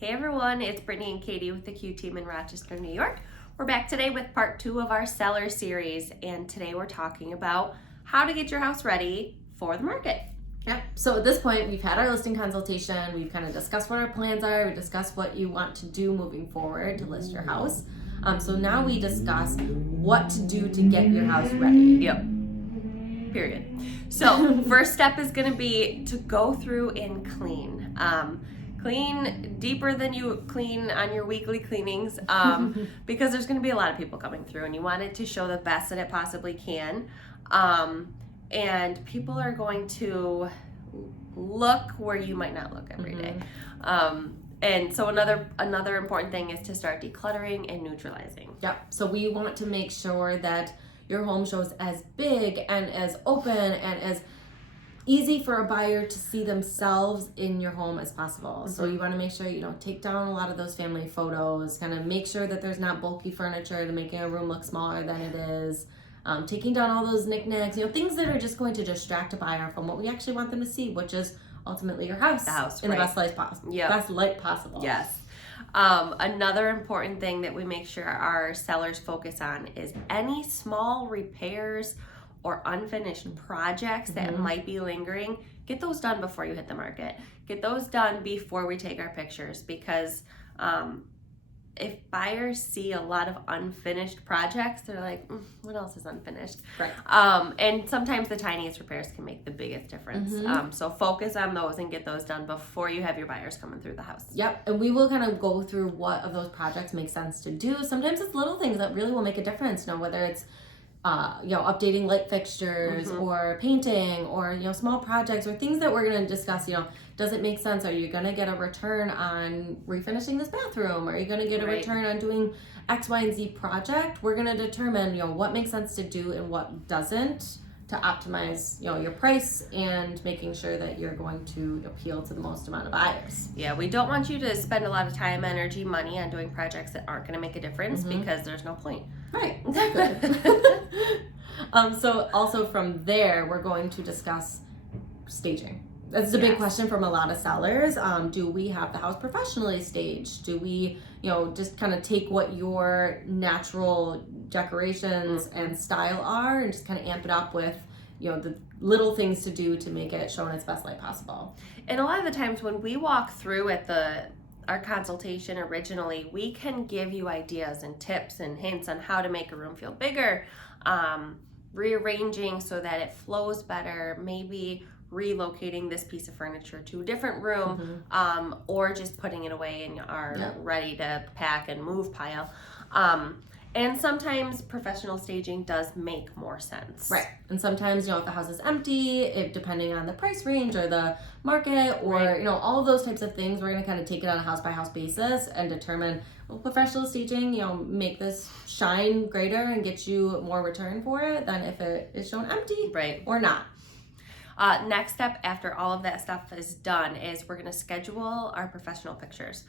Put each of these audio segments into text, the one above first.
Hey everyone, it's Brittany and Katie with the Q team in Rochester, New York. We're back today with part 2 of our seller series, and today we're talking about how to get your house ready for the market. Yeah. So at this point, we've had our listing consultation. We've kind of discussed what our plans are. We discussed what you want to do moving forward to list your house. So now we discuss what to do to get your house ready. Yep. Period. So first step is going to be to go through and clean. Clean deeper than you clean on your weekly cleanings, because there's going to be a lot of people coming through, and you want it to show the best that it possibly can. And people are going to look where you might not look every day. And so another important thing is to start decluttering and neutralizing. Yep. So we want to make sure that your home shows as big and as open and as easy for a buyer to see themselves in your home as possible. So you want to make sure take down a lot of those family photos, kind of make sure that there's not bulky furniture to making a room look smaller than it is. Taking down all those knickknacks, things that are just going to distract a buyer from what we actually want them to see, which is ultimately your house. The house, in right. the best light possible. Yep. Best light possible. Yes. Another important thing that we make sure our sellers focus on is any small repairs or unfinished projects that might be lingering. Get those done before you hit the market. Get those done before we take our pictures, because if buyers see a lot of unfinished projects, they're like, what else is unfinished? Right. And sometimes the tiniest repairs can make the biggest difference. So focus on those and get those done before you have your buyers coming through the house. Yep. And we will kind of go through what of those projects make sense to do. Sometimes it's little things that really will make a difference. Whether it's updating light fixtures or painting or small projects or things that we're going to discuss. Does it make sense? Are you going to get a return on refinishing this bathroom? Are you going to get a return on doing X, Y, and Z project? We're going to determine what makes sense to do and what doesn't, to optimize your price and making sure that you're going to appeal to the most amount of buyers. Yeah, we don't want you to spend a lot of time, energy, money on doing projects that aren't going to make a difference, because there's no point. Right, exactly. So also from there, we're going to discuss staging. That's a big question from a lot of sellers. Do we have the house professionally staged? Do we, just kind of take what your natural decorations and style are and just kind of amp it up with, the little things to do to make it show in its best light possible? And a lot of the times when we walk through at our consultation originally, we can give you ideas and tips and hints on how to make a room feel bigger, rearranging so that it flows better, maybe relocating this piece of furniture to a different room, or just putting it away in our ready to pack and move pile. And sometimes professional staging does make more sense. Right. And sometimes, if the house is empty, depending on the price range or the market or, all of those types of things, we're going to kind of take it on a house by house basis and determine, will professional staging, make this shine greater and get you more return for it than if it is shown empty or not. Next step after all of that stuff is done is we're going to schedule our professional pictures.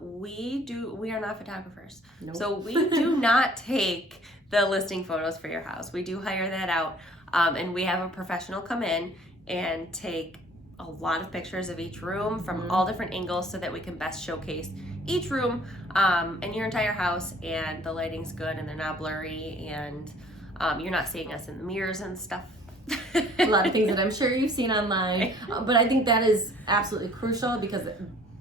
We are not photographers. Nope. So we do not take the listing photos for your house. We do hire that out. And we have a professional come in and take a lot of pictures of each room from all different angles so that we can best showcase each room and your entire house, and the lighting's good and they're not blurry, and you're not seeing us in the mirrors and stuff. A lot of things that I'm sure you've seen online. But I think that is absolutely crucial, because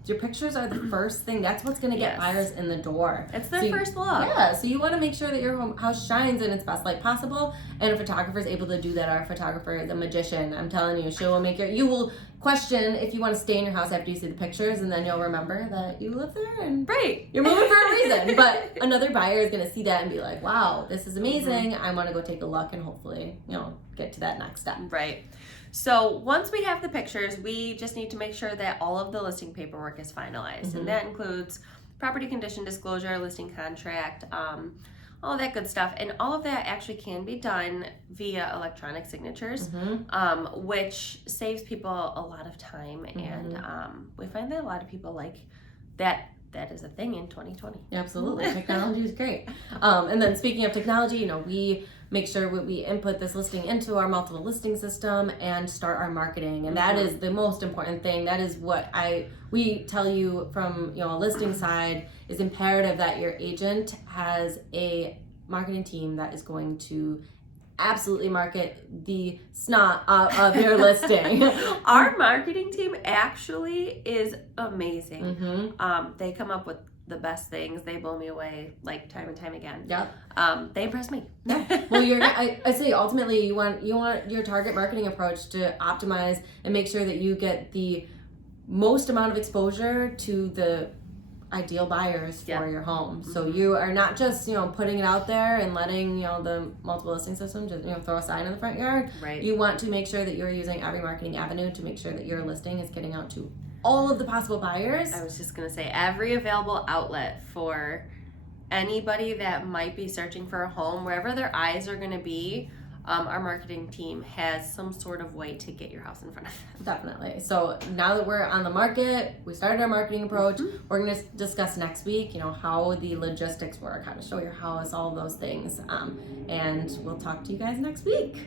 your pictures are the first thing. That's what's going to get buyers in the door. It's their first look. Yeah, so you want to make sure that your house shines in its best light possible, and a photographer is able to do that. Our photographer is a magician. I'm telling you, she will make you will question if you want to stay in your house after you see the pictures, and then you'll remember that you live there and you're moving for a reason. But another buyer is going to see that and be like, wow, this is amazing. I want to go take a look and hopefully, get to that next step. Right. So once we have the pictures, we just need to make sure that all of the listing paperwork is finalized. And that includes property condition disclosure, listing contract, all that good stuff. And all of that actually can be done via electronic signatures, which saves people a lot of time. And we find that a lot of people like that that is a thing in 2020. Absolutely. Technology is great. And then speaking of technology, we make sure we input this listing into our multiple listing system and start our marketing. And that is the most important thing. That is what we tell you from a listing side is imperative that your agent has a marketing team that is going to absolutely market the snot out of your listing. Our marketing team actually is amazing. Mm-hmm. They come up with the best things. They blow me away like time and time again. Yep. They impress me. Well, I say ultimately you want your target marketing approach to optimize and make sure that you get the most amount of exposure to the ideal buyers for your home. So you are not just putting it out there and letting the multiple listing system just throw a sign in the front yard. Right. You want to make sure that you're using every marketing avenue to make sure that your listing is getting out to all of the possible buyers. I was just gonna say every available outlet for anybody that might be searching for a home, wherever their eyes are gonna be. Our marketing team has some sort of way to get your house in front of them. Definitely. So now that we're on the market, we started our marketing approach. We're going to discuss next week, how the logistics work, how to show your house, all of those things. And we'll talk to you guys next week.